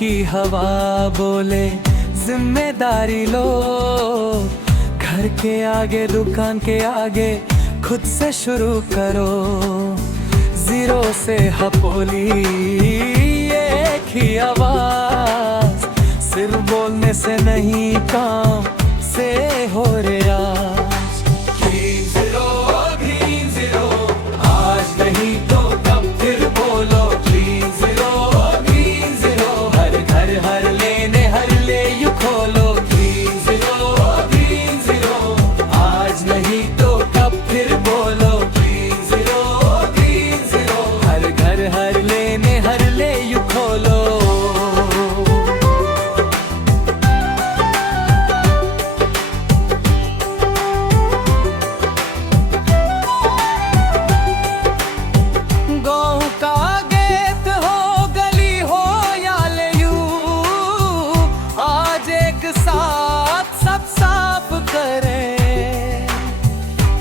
की हवा बोले जिम्मेदारी लो, घर के आगे दुकान के आगे खुद से शुरू करो। जीरो से हपोली एक ही आवाज, सिर्फ बोलने से नहीं काम से हो रियाज। ग्रीन जीरो ग्रीन जीरो, आज नहीं तो कब फिर बोलो ग्रीन जीरो ग्रीन जीरो। हर घर हर लेने हर ले यू खोलो ग्रीन जीरो ग्रीन जीरो। आज नहीं तो कब फिर बोलो ग्रीन जीरो ग्रीन जीरो। हर घर हर लेने हर ले यू खोलो।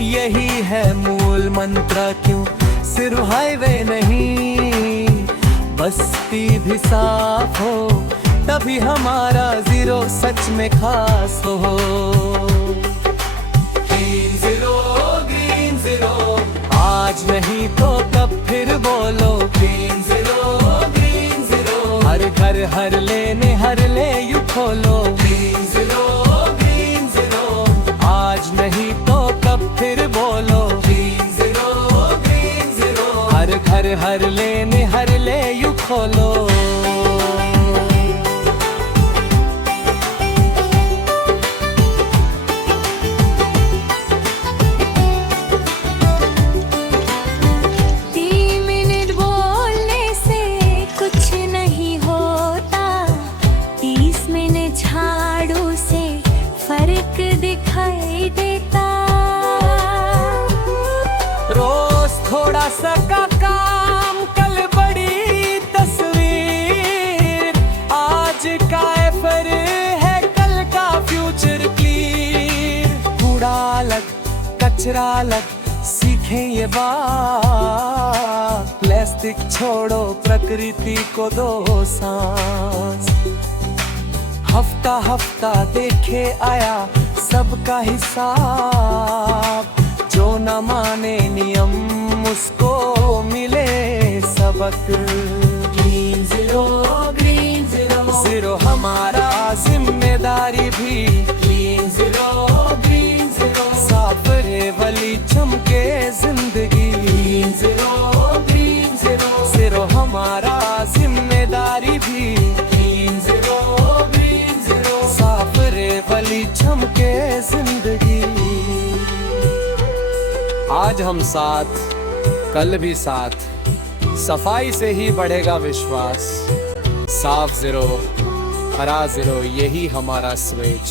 यही है मूल मंत्र, क्यों सिर्फ हाईवे नहीं, बस्ती भी साफ हो तभी हमारा जीरो सच में खास हो। ग्रीन जीरो ग्रीन जीरो, आज नहीं तो कब फिर बोलो ग्रीन जीरो ग्रीन जीरो। हर घर हर लेने हर ले यू खोलो ग्रीन जीरो ग्रीन जीरो। आज नहीं तो कब फिर बोलो ग्रीन जीरो ग्रीन जीरो। हर घर हर लेने हर ले यू खोलो। थोड़ा सा का काम कल बड़ी तस्वीर, आज का एफर है कल का फ्यूचर क्लियर। कूड़ा अलग कचरा अलग सीखें ये बात, प्लास्टिक छोड़ो प्रकृति को दो सांस। हफ्ता हफ्ता देखे आया सबका हिसाब, जो न माने नियम उसको मिले सबक। Green zero green zero, zero हमारा जिम्मेदारी भी ग्रीन जीरो ग्रीन जीरो। साफ रेवली चमके जिंदगी green zero green zero. Zero हमारा जिम्मेदारी भी ग्रीन जीरो ग्रीन जीरो। साफ रेवली चमके जिंदगी। आज हम साथ कल भी साथ, सफाई से ही बढ़ेगा विश्वास। साफ जीरो हरा जीरो, यही हमारा स्विच।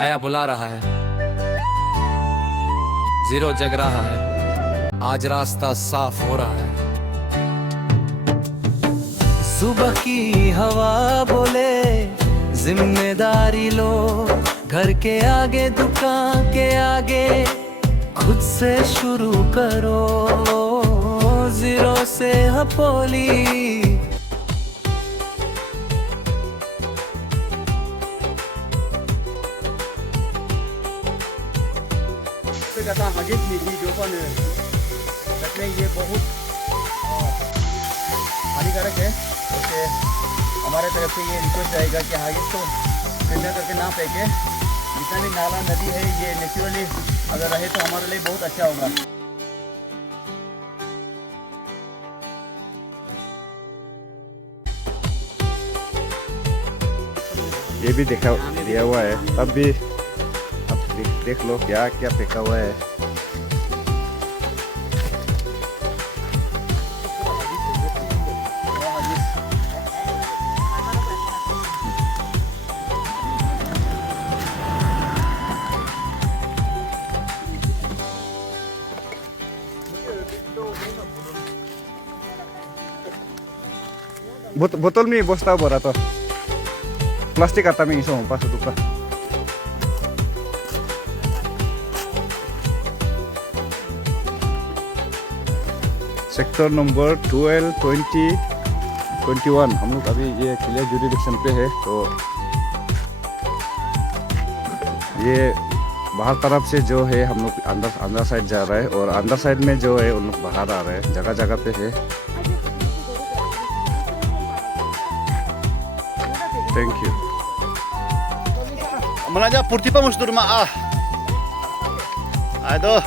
आया बुला रहा है, जीरो जग रहा है, आज रास्ता साफ हो रहा है। सुबह की हवा बोले जिम्मेदारी लो, घर के आगे दुकान के आगे खुद से शुरू करो। जीरो से हपोली ये बहुत हानिकारक है। ओके, हमारे तरफ से ये रिक्वेस्ट रहेगा कि हागिस तो फिल्टर करके ना फेंके। जितना भी नाला नदी है ये नेचुरली अगर रहे तो हमारे लिए बहुत अच्छा होगा। ये भी देखा दिया हुआ है, तब भी अब देख लो क्या क्या फेंका हुआ है। Botol mi bosta barato. Plastik atami iso pas duka. Sector number 12, 20, 21 हम लोग अभी ये क्लियर जुरिडिक्शन पे है। तो ये बाहर तरफ से जो है हम लोग अंदर साइड जा रहा है और अंदर साइड में जो है उन लोग बाहर आ रहे हैं, जगह जगह पे है। Thank you. Mana aja purti pa mus durma ah. Aduh.